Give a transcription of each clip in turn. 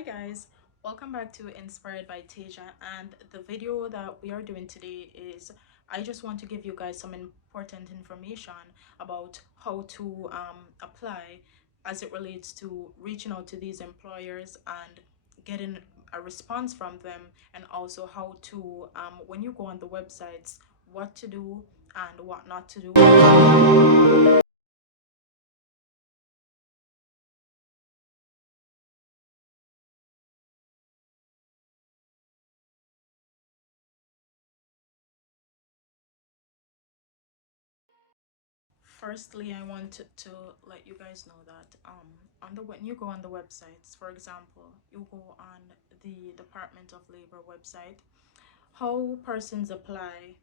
Hi guys, welcome back to Inspired by Tasia, and the video that we are doing today is I just want to give you guys some important information about how to apply as it relates to reaching out to these employers and getting a response from them, and also how to when you go on the websites, what to do and what not to do. Firstly, I want to let you guys know that on the when you go on the websites, for example, you go on the Department of Labor website, how persons apply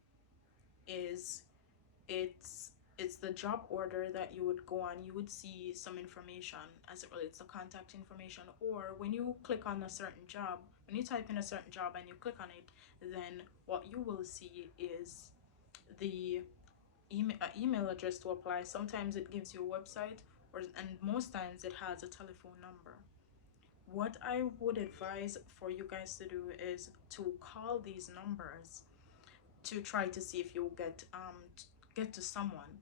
is it's the job order that you would go on. You would see some information as it relates to contact information, or when you click on a certain job, when you type in a certain job and you click on it, then what you will see is the email address to apply. Sometimes it gives you a website, and most times it has a telephone number. What I would advise for you guys to do is to call these numbers to try to see if you get to someone.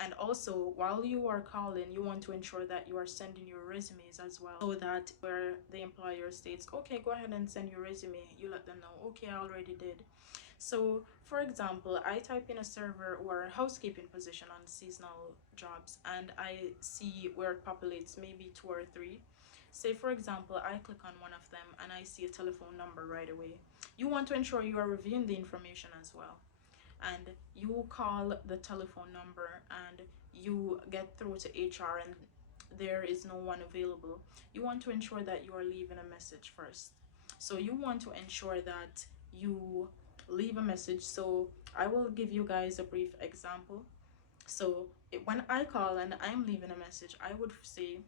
And also, while you are calling, you want to ensure that you are sending your resumes as well, so that where the employer states, okay, go ahead and send your resume, you let them know, okay, I already did. So, for example, I type in a server or housekeeping position on seasonal jobs, and I see where it populates maybe two or three. Say, for example, I click on one of them and I see a telephone number right away. You want to ensure you are reviewing the information as well. And you call the telephone number and you get through to HR and there is no one available. You want to ensure that you are leaving a message first. So you want to ensure that you leave a message. So I will give you guys a brief example. So when I call and I'm leaving a message, I would say,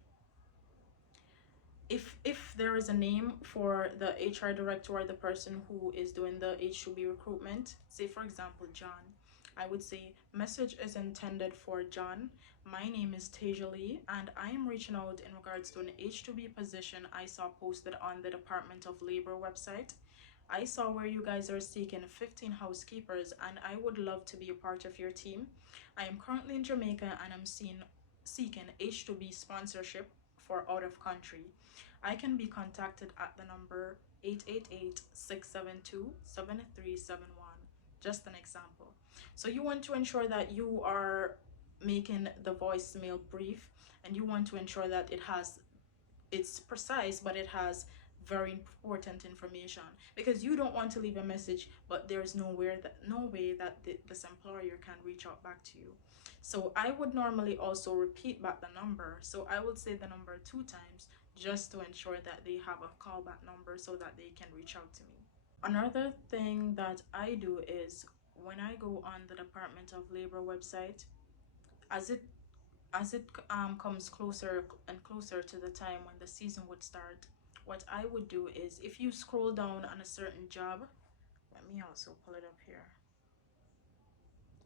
if there is a name for the HR director or the person who is doing the H-2B recruitment, say for example John, I would say, message is intended for John. My name is Tajalee and I am reaching out in regards to an H-2B position I saw posted on the Department of Labor website. I saw where you guys are seeking 15 housekeepers and I would love to be a part of your team. I am currently in Jamaica and I'm seeking H-2B sponsorship for out of country. I can be contacted at the number 888-672-7371. Just an example. So you want to ensure that you are making the voicemail brief, and you want to ensure that it's precise, but it has very important information, because you don't want to leave a message but there's no way that this employer can reach out back to you. So I would normally also repeat back the number, so I would say the number 2 times, just to ensure that they have a callback number so that they can reach out to me. Another thing that I do is, when I go on the Department of Labor website, as it comes closer and closer to the time when the season would start, what I would do is, if you scroll down on a certain job, let me also pull it up here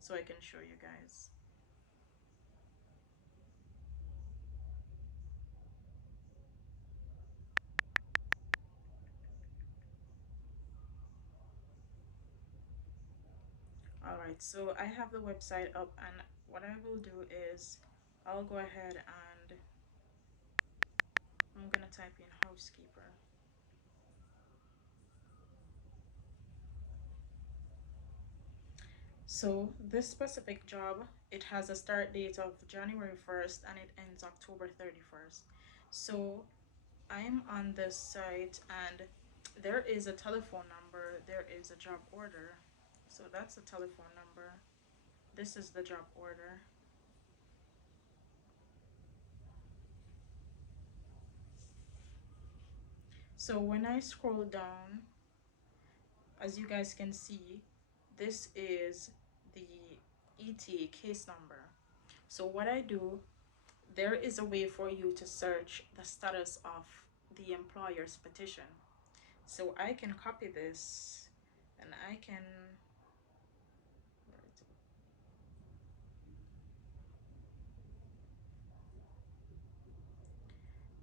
so I can show you guys. All right, so I have the website up, and what I will do is I'll go ahead and I'm gonna type in housekeeper. So this specific job, it has a start date of January 1st and it ends October 31st. So I'm on this site and there is a telephone number, there is a job order. So that's the telephone number. This is the job order. So when I scroll down, as you guys can see, this is the ETA case number. So what I do, there is a way for you to search the status of the employer's petition. So I can copy this and I can,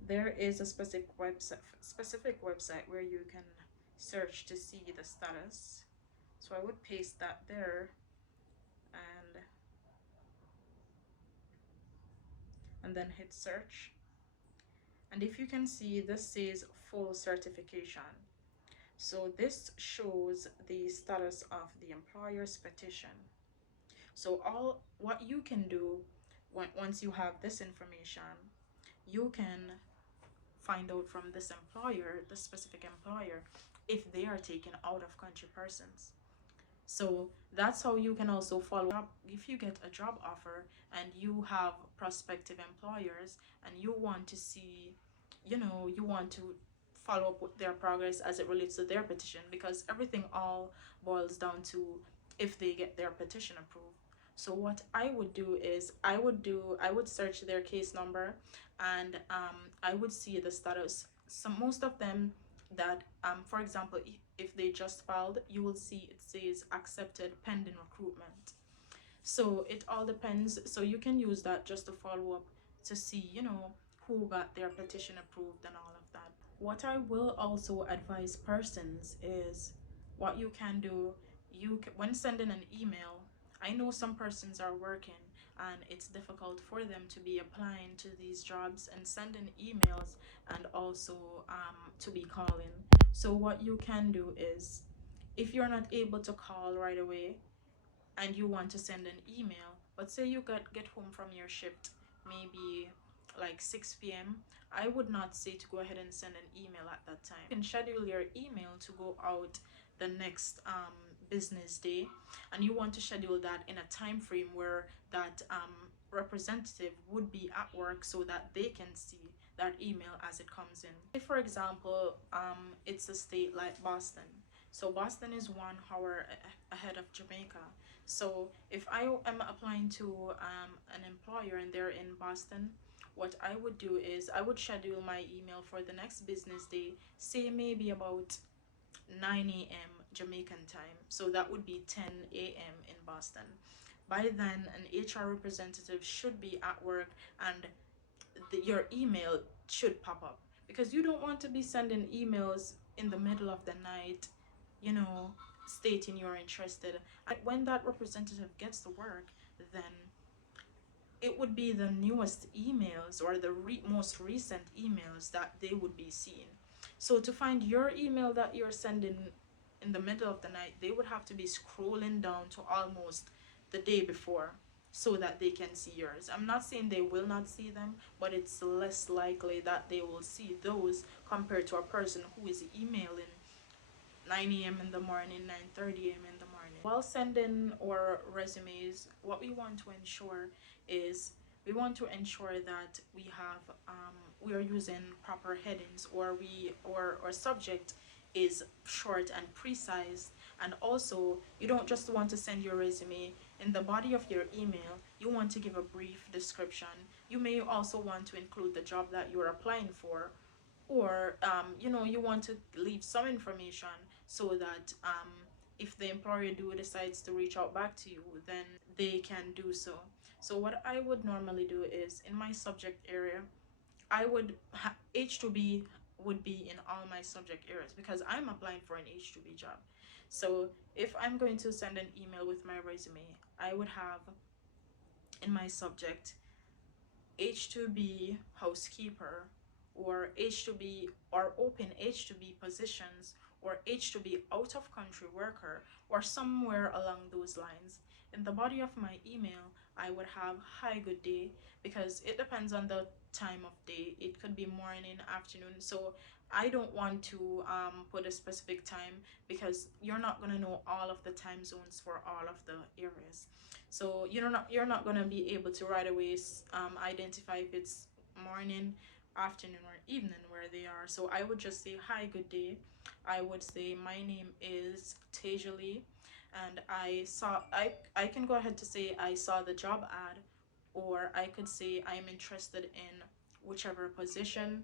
there is a specific website where you can search to see the status. So I would paste that there, and then hit search. And if you can see, this says full certification. So this shows the status of the employer's petition. So all what you can do once you have this information, you can find out from this employer, the specific employer, if they are taking out of country persons. So that's how you can also follow up. If you get a job offer and you have prospective employers and you want to see, you want to follow up with their progress as it relates to their petition, because everything all boils down to if they get their petition approved. So what I would do is I would search their case number, and I would see the status. So most of them that for example, if they just filed, you will see it says accepted pending recruitment. So it all depends. So you can use that just to follow up to see, who got their petition approved and all of that. What I will also advise persons is what you can do. When sending an email, I know some persons are working and it's difficult for them to be applying to these jobs and sending emails, and also to be calling. So what you can do is, if you're not able to call right away and you want to send an email, but say you get home from your shift maybe like 6 p.m., I would not say to go ahead and send an email at that time. You can schedule your email to go out the next business day, and you want to schedule that in a time frame where that representative would be at work so that they can see that email as it comes in. If, for example, it's a state like Boston. So Boston is 1 hour ahead of Jamaica. So if I am applying to an employer and they're in Boston, what I would do is I would schedule my email for the next business day, say maybe about 9 a.m. Jamaican time. So that would be 10 a.m. in Boston. By then, an HR representative should be at work, and your email should pop up, because you don't want to be sending emails in the middle of the night, you know, stating you're interested. When that representative gets to work, then it would be the newest emails or the most recent emails that they would be seeing. So to find your email that you're sending in the middle of the night, they would have to be scrolling down to almost the day before so that they can see yours. I'm not saying they will not see them, but it's less likely that they will see those compared to a person who is emailing 9 a.m. in the morning, 9:30 a.m. in the morning. While sending our resumes, what we want to ensure is we want to ensure that we are using proper headings, or our subject is short and precise. And also, you don't just want to send your resume. In the body of your email, you want to give a brief description. You may also want to include the job that you're applying for, or you want to leave some information so that if the employer decides to reach out back to you, then they can do so. So what I would normally do is, in my subject area, I would H-2B would be in all my subject areas, because I'm applying for an H-2B job. So if I'm going to send an email with my resume, I would have in my subject H-2B housekeeper, or H-2B or open H-2B positions, or H-2B out of country worker, or somewhere along those lines. In the body of my email, I would have hi, good day, because it depends on the time of day. It could be morning, afternoon. So I don't want to put a specific time, because you're not going to know all of the time zones for all of the areas. So you're not going to be able to right away identify if it's morning, afternoon, or evening where they are. So I would just say hi, good day. I would say my name is Tajalee, and I can go ahead to say I saw the job ad, or I could say I'm interested in whichever position.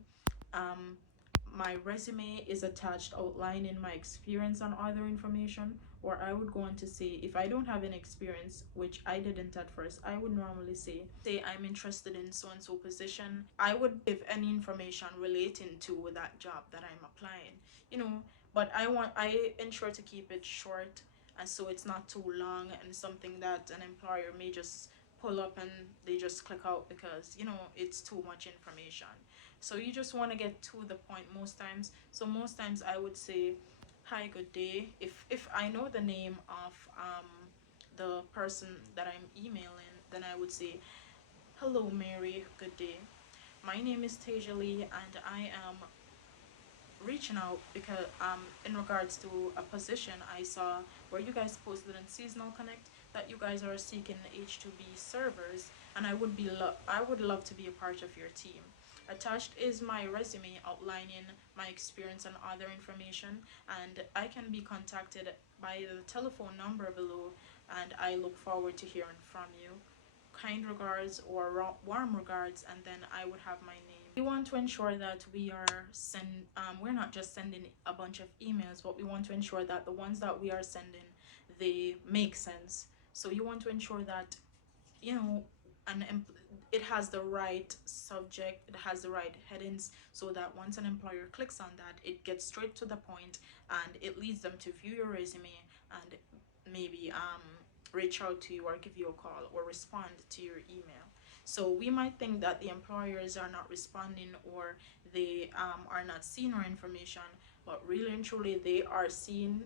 My resume is attached outlining my experience and other information, or I would go on to say, if I don't have any experience, which I didn't at first, I would normally say I'm interested in so and so position. I would give any information relating to that job that I'm applying, you know. But I ensure to keep it short, and so it's not too long and something that an employer may just pull up and they just click out because, you know, it's too much information. So you just want to get to the point most times. So most times I would say, hi, good day. If I know the name of the person that I'm emailing, then I would say, hello Mary, good day. My name is Tajalee and I am reaching out because in regards to a position I saw where you guys posted in Seasonal Connect that you guys are seeking H-2B servers, and I would love to be a part of your team. Attached is my resume outlining my experience and other information, and I can be contacted by the telephone number below, and I look forward to hearing from you. Kind regards, or warm regards, and then I would have my name. We want to ensure that we're not just sending a bunch of emails, but we want to ensure that the ones that we are sending, they make sense. So you want to ensure that, you know, it has the right subject, it has the right headings, so that once an employer clicks on that, it gets straight to the point and it leads them to view your resume and maybe reach out to you or give you a call or respond to your email. So we might think that the employers are not responding, or they are not seeing our information, but really and truly they are seeing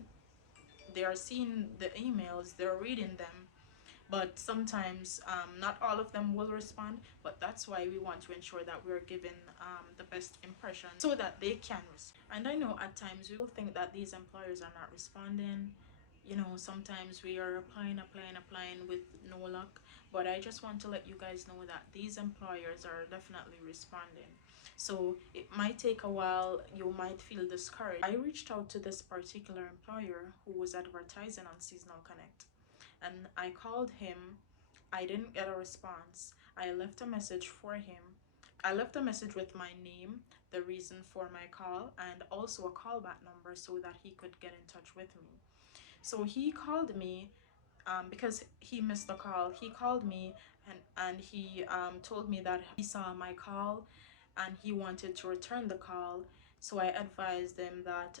the emails, they're reading them, but sometimes not all of them will respond. But that's why we want to ensure that we're giving the best impression so that they can respond. And I know at times we will think that these employers are not responding. You know, sometimes we are applying with no luck, but I just want to let you guys know that these employers are definitely responding. So it might take a while, you might feel discouraged. I reached out to this particular employer who was advertising on Seasonal Connect, and I called him. I didn't get a response. I left a message for him. I left a message with my name, the reason for my call, and also a callback number so that he could get in touch with me. So he called me, because he missed the call. He called me, and he told me that he saw my call and he wanted to return the call. So I advised him that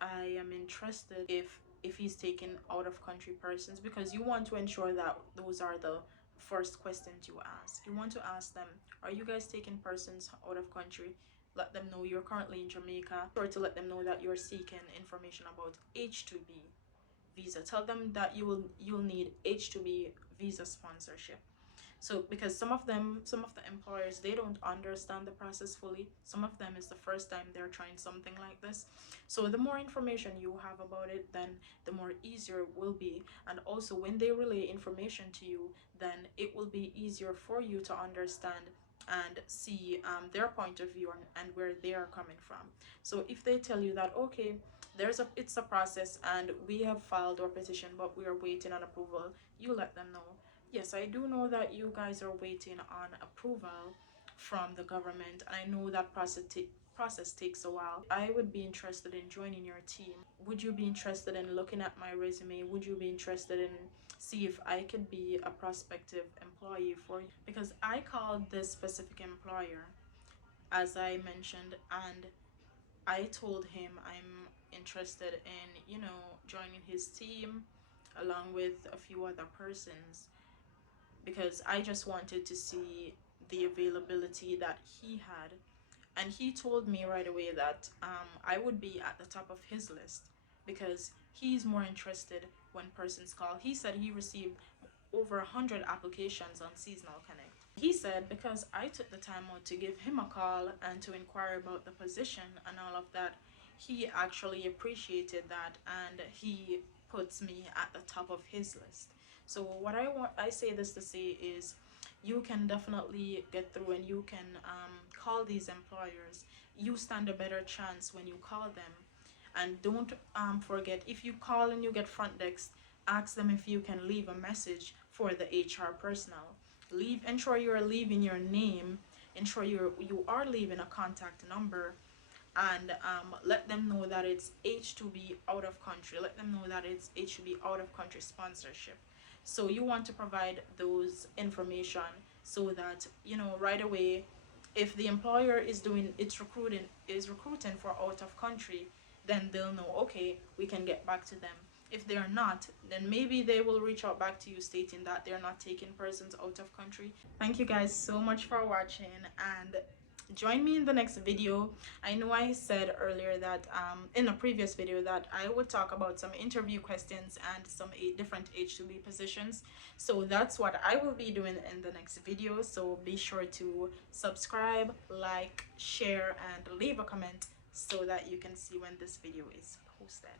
I am interested if he's taking out of country persons, because you want to ensure that those are the first questions you ask. You want to ask them, are you guys taking persons out of country? Let them know you're currently in Jamaica, or to let them know that you're seeking information about H-2B visa. Tell them that you'll need H-2B visa sponsorship. So because some of the employers, they don't understand the process fully. Some of them is the first time they're trying something like this. So the more information you have about it, then the more easier it will be. And also when they relay information to you, then it will be easier for you to understand and see their point of view, and where they are coming from. So if they tell you that, okay, it's a process and we have filed our petition but we are waiting on approval, you let them know, yes, I do know that you guys are waiting on approval from the government. I know that process takes a while. I would be interested in joining your team. Would you be interested in looking at my resume? Would you be interested in see if I could be a prospective employee for you? Because I called this specific employer, as I mentioned, and I told him I'm interested in, joining his team along with a few other persons, because I just wanted to see the availability that he had. And he told me right away that I would be at the top of his list, because he's more interested when persons call. He said he received over 100 applications on Seasonal Connect. He said because I took the time out to give him a call and to inquire about the position and all of that, he actually appreciated that, and he puts me at the top of his list. So what I say this to say is, you can definitely get through, and you can call these employers. You stand a better chance when you call them. And don't forget, if you call and you get front desk, ask them if you can leave a message for the HR personnel. Ensure you are leaving your name, ensure you are leaving a contact number, and let them know that it's H-2B out of country. Let them know that it's H-2B out of country sponsorship. So you want to provide those information so that, you know, right away, if the employer is doing its recruiting for out of country, then they'll know, okay, we can get back to them. If they're not, then maybe they will reach out back to you stating that they're not taking persons out of country. Thank you guys so much for watching, and join me in the next video. I know I said earlier that in a previous video that I would talk about some interview questions and some different H-2B positions, so that's what I will be doing in the next video. So be sure to subscribe, like, share, and leave a comment so that you can see when this video is posted.